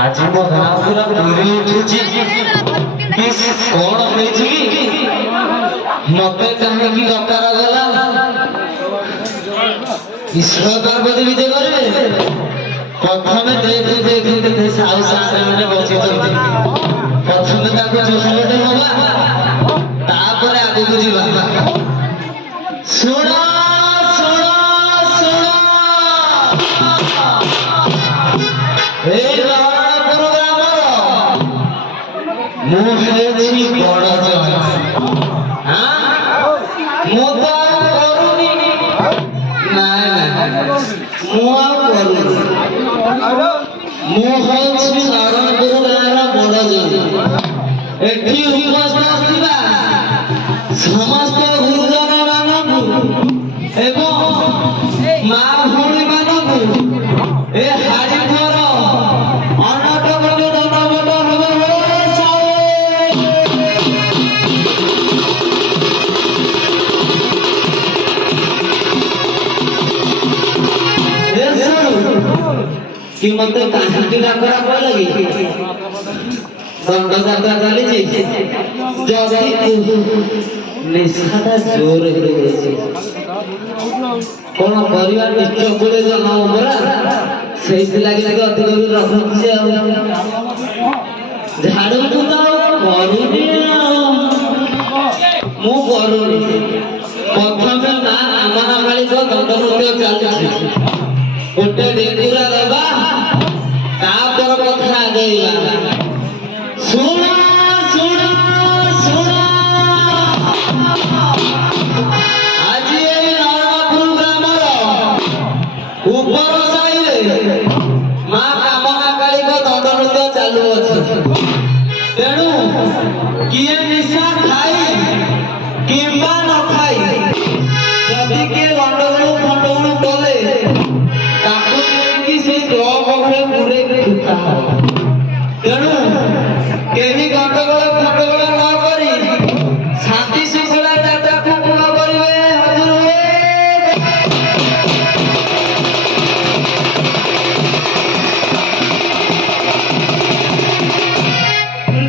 आज मो गाँव पूरा पूरी उठुची कौन होइछि मते कहे कि डकार गला ईश्वर पार्वती विजय करे प्रथमे देखु साहु सारे माने बची चलती प्रथमे ताको जोहरटे होबा तापरे आगे को जीवा सुनो सुनो सुनो ए राणपुर ग्रामर मु हेछि बड़ जन हां मु तो करूनी नाय मु आ करूनी मु हेछि राणपुर गाँर बड़ जन एठी उपस्थित थिबा समस्त गुरुजन मानकु एवं मां भौणी मानकु ए हाड़ी घर अनट बने दंडवत हबे कि मते काहे डाकरा को लगी दंड जात्रा चली जदि निष्ठाटा जोर कौन करवा निश्चय कोड़े जन परा से लगे अधिक रखुचे झाड़ू तो करूनी मु करूनी प्रथमे ना आमना काली दंड नृत्य चलुଛି गोटे डेंगुरा दबा तापर कथा आगेला सुना सुना सुना आज ये राणपुर ग्रामर ऊपर साई रे मां कामना काली को दंड नृत्य चालू अछि तेणु किए निशा खाई किंबा न खाई जदि के गंडगोल फंडगोल कले ताकू कि से ड्रग भले पुरे खुता तेणु केही गंडगोल फंडगोल न करी शांति शृंखला यात्रा को पूर्ण करिवे हजूर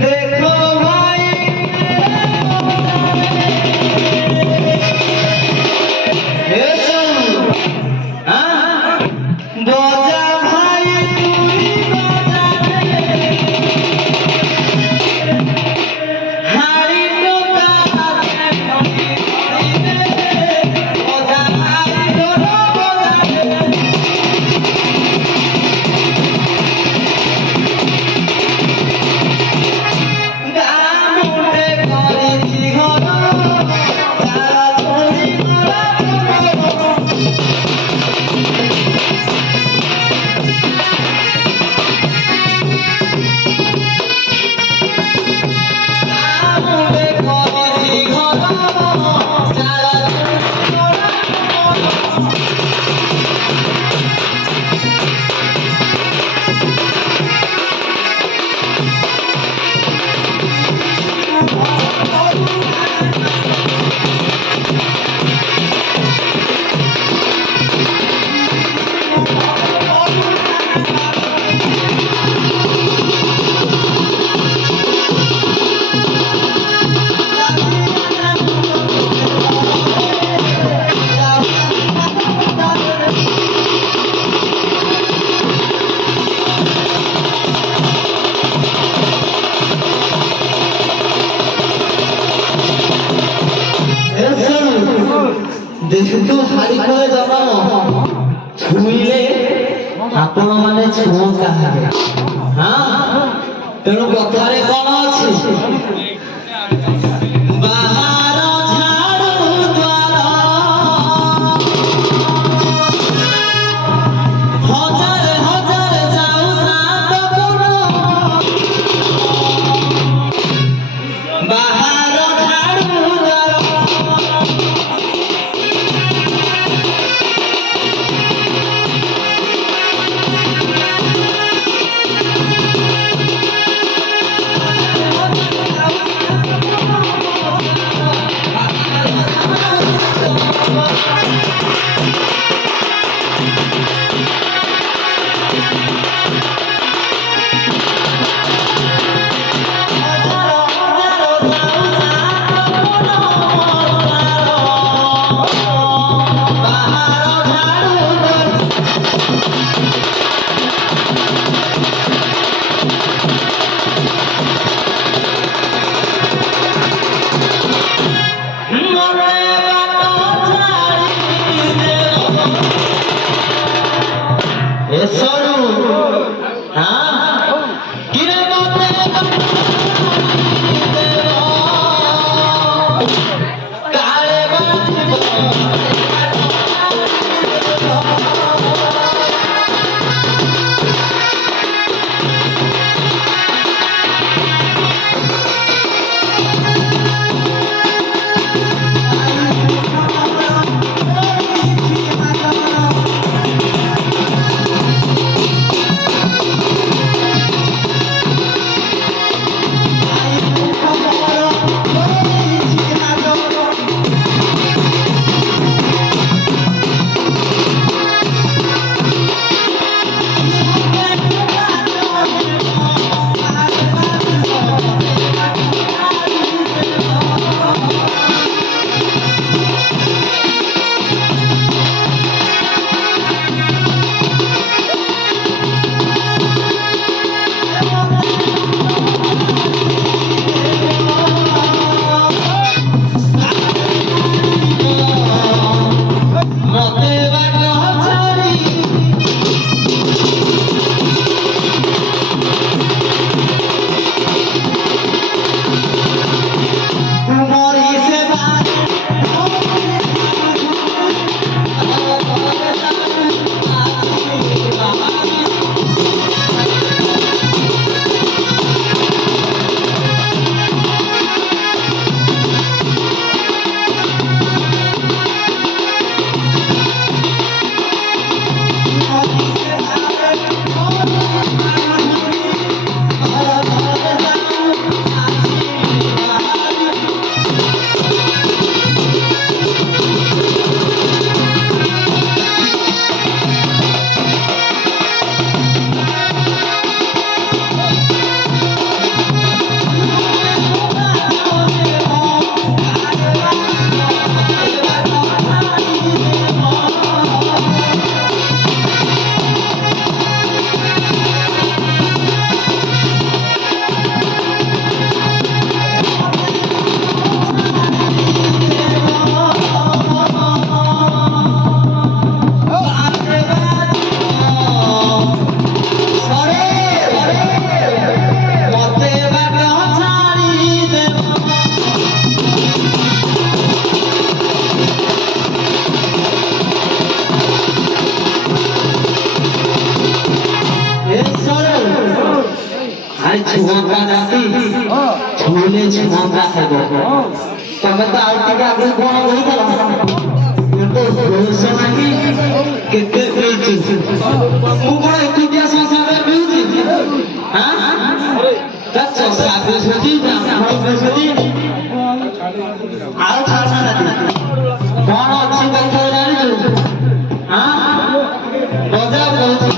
देखो भाई हे सुन हां बजा भाई तुई बजा हाड़ी टोका बजा भाई बजा गामुटे करिछि घर तारा धरि गामुटे करिछि घर तारा देखु हाड़ी खोले जन्म छुईले आपण माने छुओ काहे हां तेणु कथारे कोन अछि बाहर झाड़ू द्वार हजार हजार जाऊ सात गुण बाहर झाड़ू द्वार আরে ঝুমকা জাতি ঝুলে ঝুমকা ହେବ ତମେ ତ ଆଉ ଟିକେ ଆଗରୁ କଣ କହିଥିଲ କିନ୍ତୁ ଦୋଷ ନାହିଁ କେତେ ପିଇଛି ମୁଁ କଣ ଏକୁଟିଆ ସଂସାରରେ ପିଉଛି ତା ଚଷା ପିଉଛନ୍ତି ବ୍ରାହ୍ମଣ ପିଉଛନ୍ତି ଆଉ ଛାଡ଼ୁନାହାନ୍ତି କଣ ଅଛି କଥା ଜାଣିଛୁ ବଜା କହୁଛି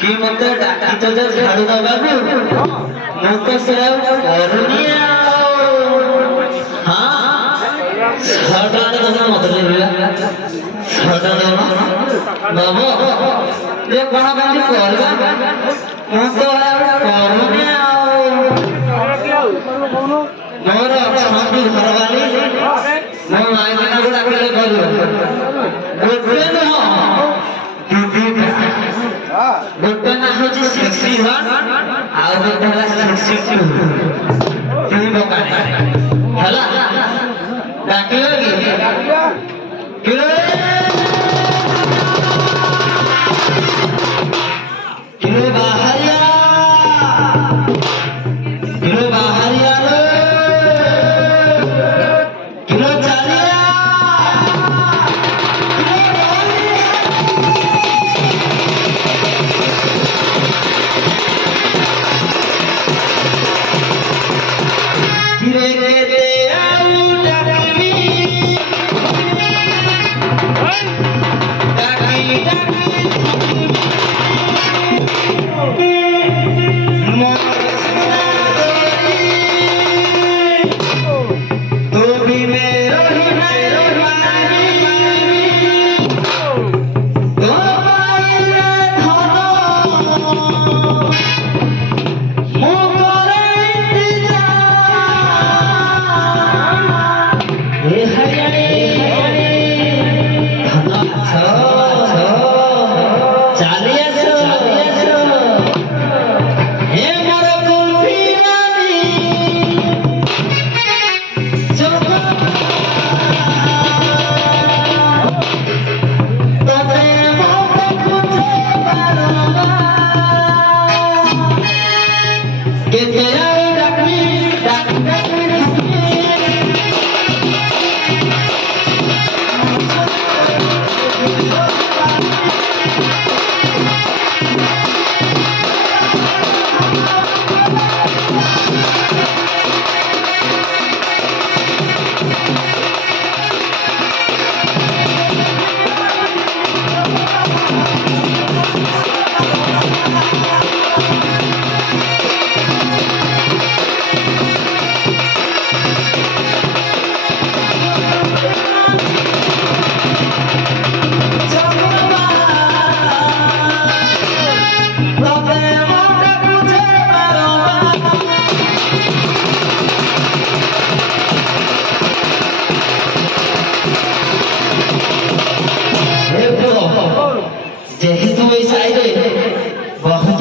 कि मते डाकी तो जे झाड़ू दबाबू मु तो सेरा करूनी हां छडाने तो मत लेला छडाने बाबू जे कोना बंदी करबा मु तो करूनी मोर अछंती घरवाली मो माइना गुडा गुडा करू गोटे न गोटे ना होची 61 ଆଉ ଗୋଟେ ହେଲା 62 ତିନି ପ୍ରକାର ହେଲା ଡାକିଲ କି କିଲୋ କିଲୋ ବାହାରିଆ କିଲୋ ବାହାରିଆ ରେ କିଲୋ ଚାଲିଆ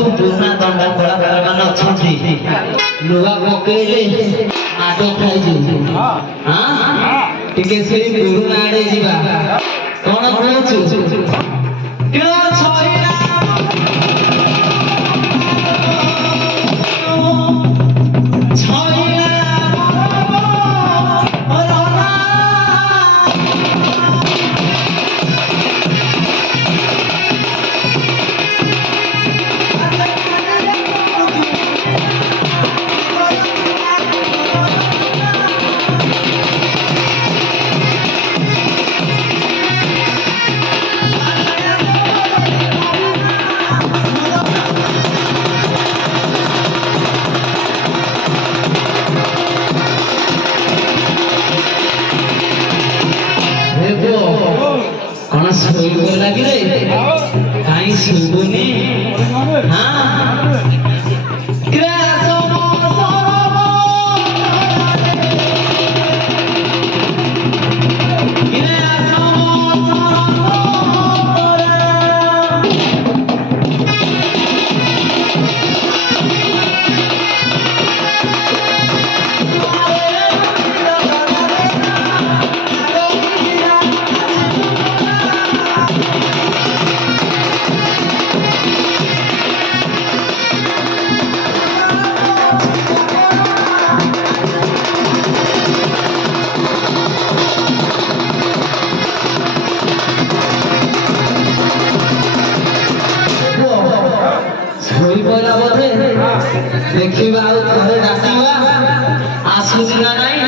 ସବୁ ପୁରୁଣା ଦଣ୍ଡ କଳାକାର ମାନେ ଅଛନ୍ତି ଲୁହା ପକେଇଲେ ମାଡ ଖାଇଯିବୁ ଟିକେ ସେଇ ପୁରୁଣା ଆଡେ ଯିବା କଣ କହୁଛୁ कौन सोई लगी रे कहीं सुबुनी देखिबा ଆଉ ଥରେ ଡାକିବା ଆସୁଛି ନା ନାହିଁ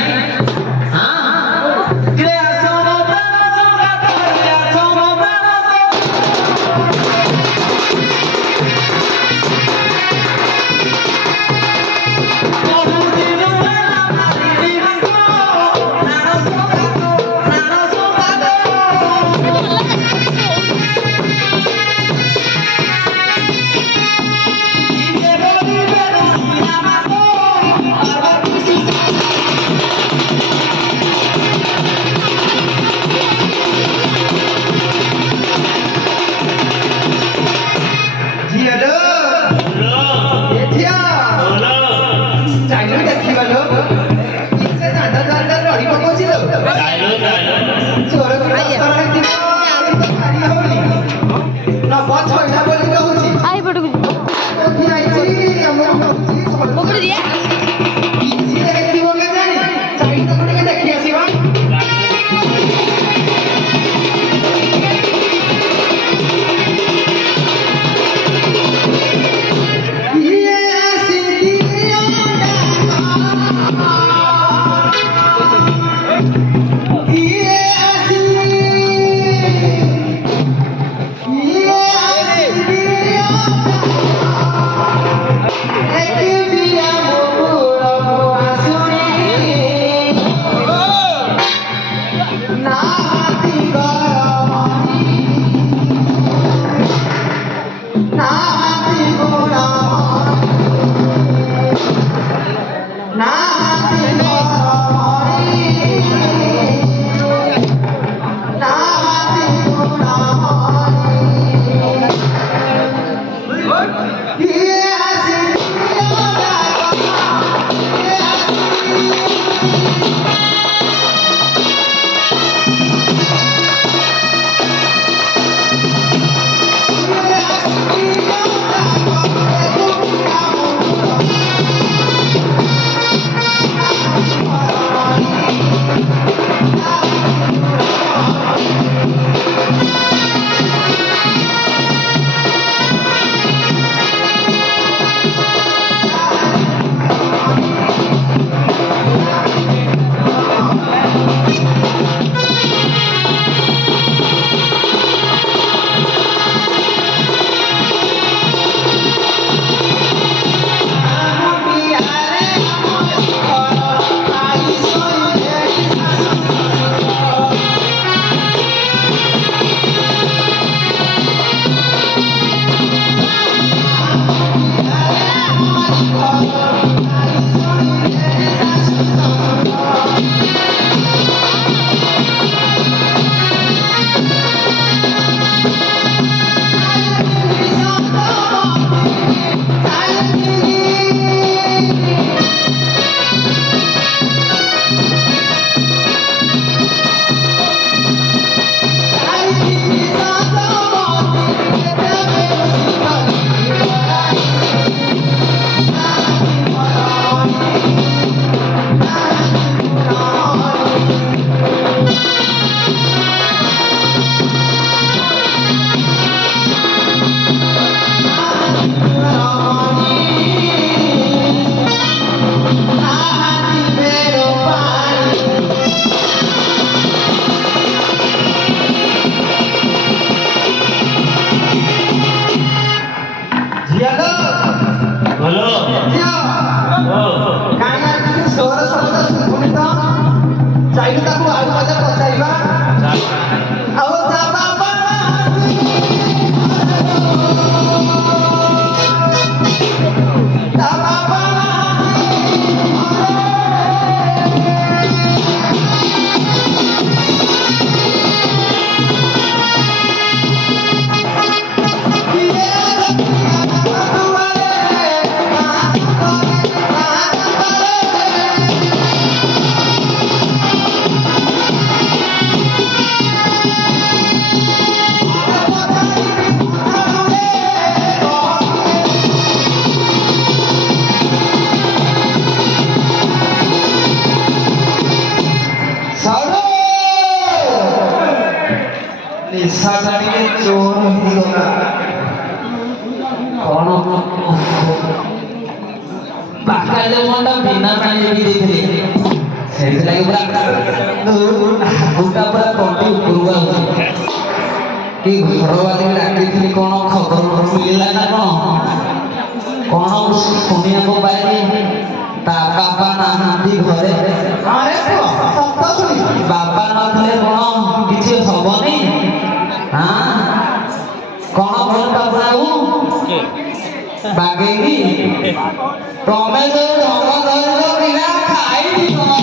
ପାଖରେ ମଣ୍ଡା ବିନା ପାଣି ଦେଇକି ଦେଇଥିଲେ ସେଇଥିଲାଗି ପୁରା ଆଗୁଟା ପୁରା କଣ୍ଟି ଉପରକୁ ଆସୁଛି କି ଘର ବାଲି ଡାକିଥିଲି କଣ ଖବର ମିଳିଲା ନା କଣ ଶୁଣିବାକୁ ପାଇଲି ତା ବାପା ନାହାନ୍ତି ଘରେ ବାପା ନଥିଲେ କଣ କିଛି ହବନି କଣ ଭଲ ବାବୁ ବାଗେଇକି ତମେ ଯୋଉ ଢଙ୍ଗ ଧରିଲ ପିଲା ଖାଇଥିବ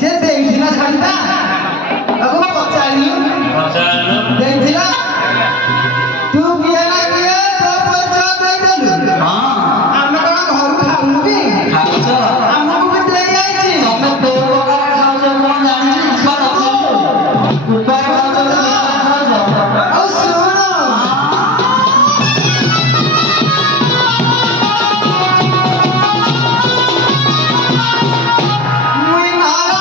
से देखिला झाड़ता अगो पचारियो देखिला तू बियाला किए तो परिचय दे देलु हां हम कोन घर खाऊ भी खाउछ हमको भी दे आइछि तमे तो प्रकार खाउछ कोन जानि ईश्वर अछन ऊपर खाउछ ओ सुनो मुई मारा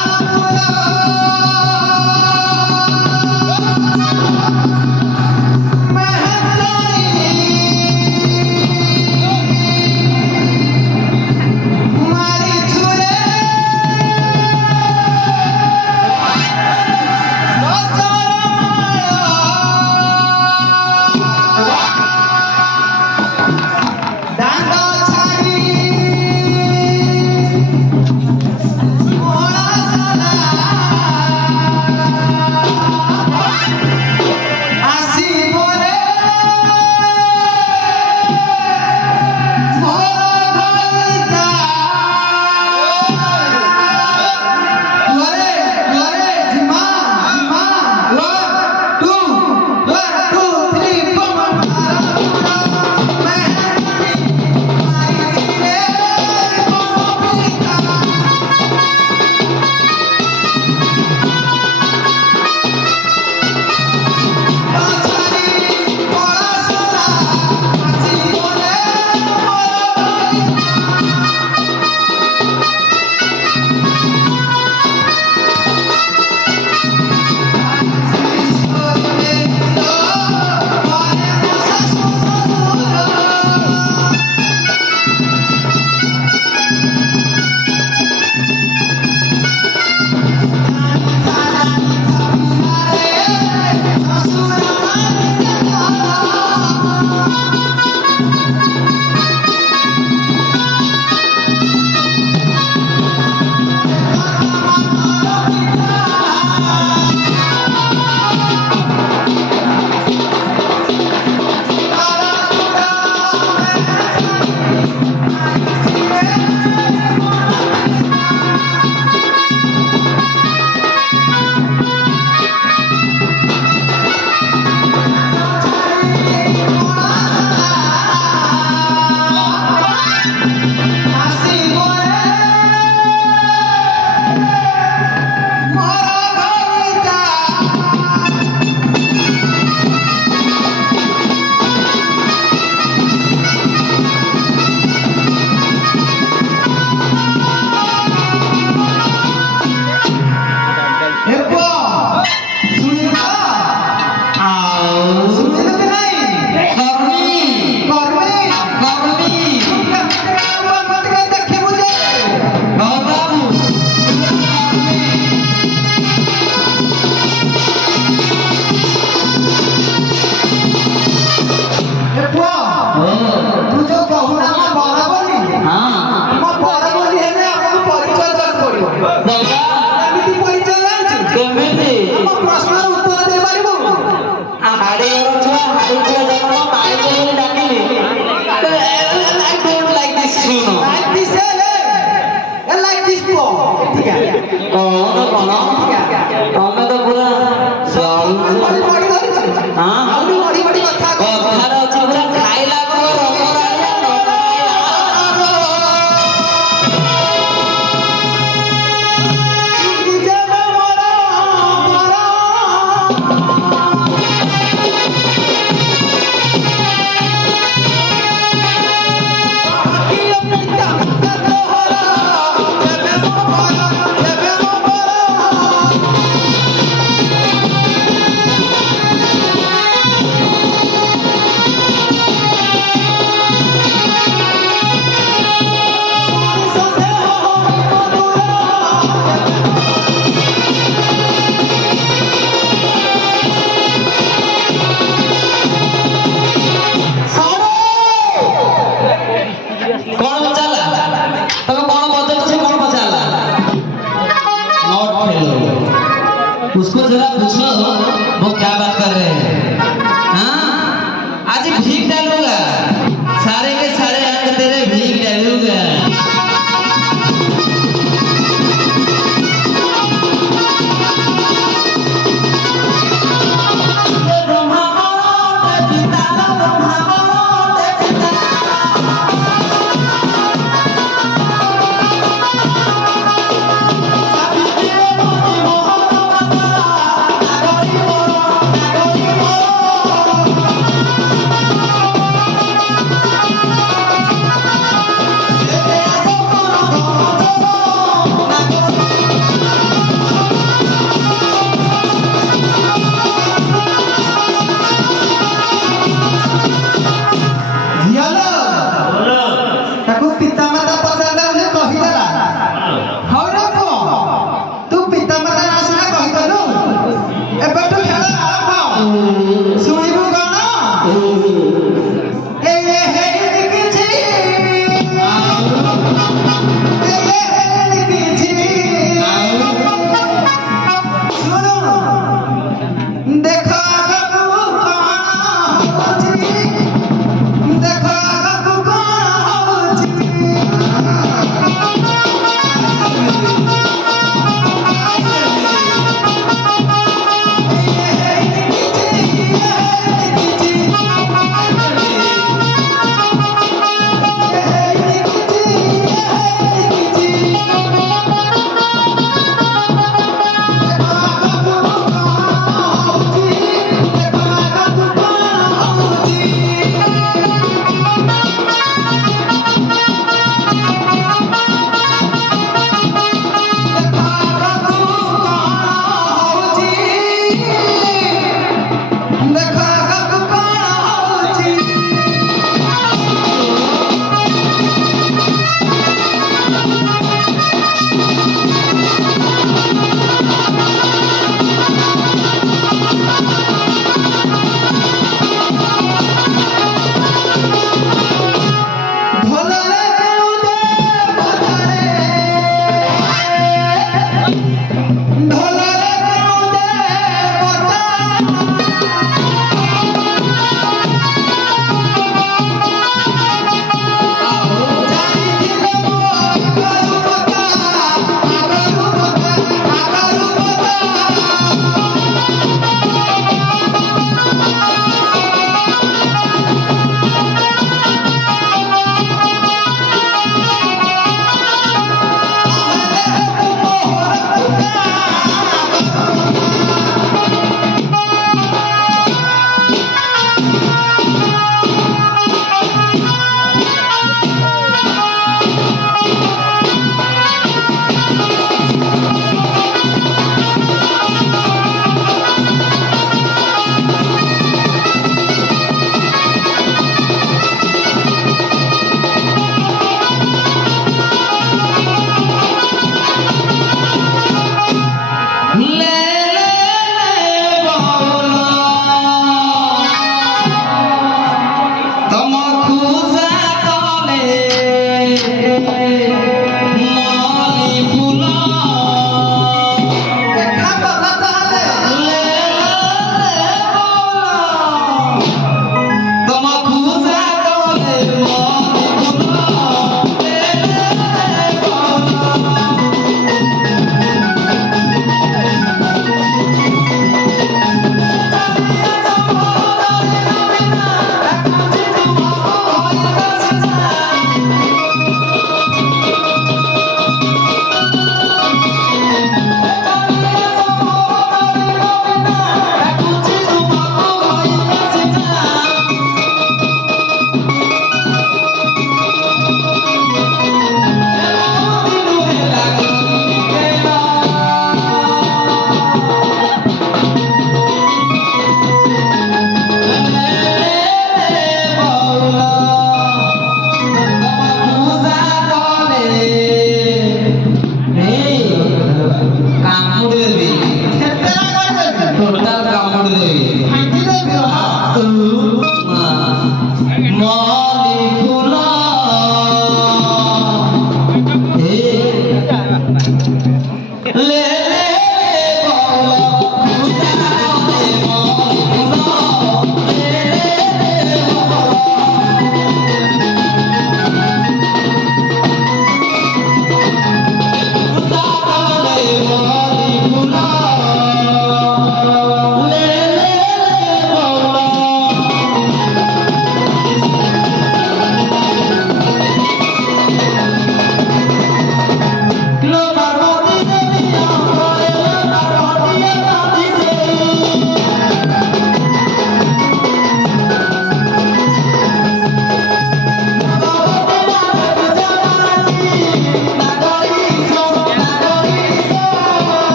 कौन बचाला तब कौन बचो तो से कौन बचाला नॉट फेलो उसको जरा पूछो वो क्या बात कर रहे हैं हाँ आज भीख डालूंगा सारे के सारे अंग तेरे भीख डालूंगा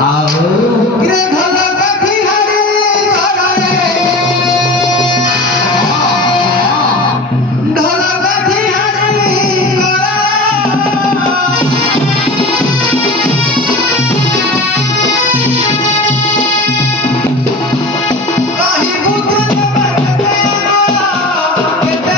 ଆଉ କିରେ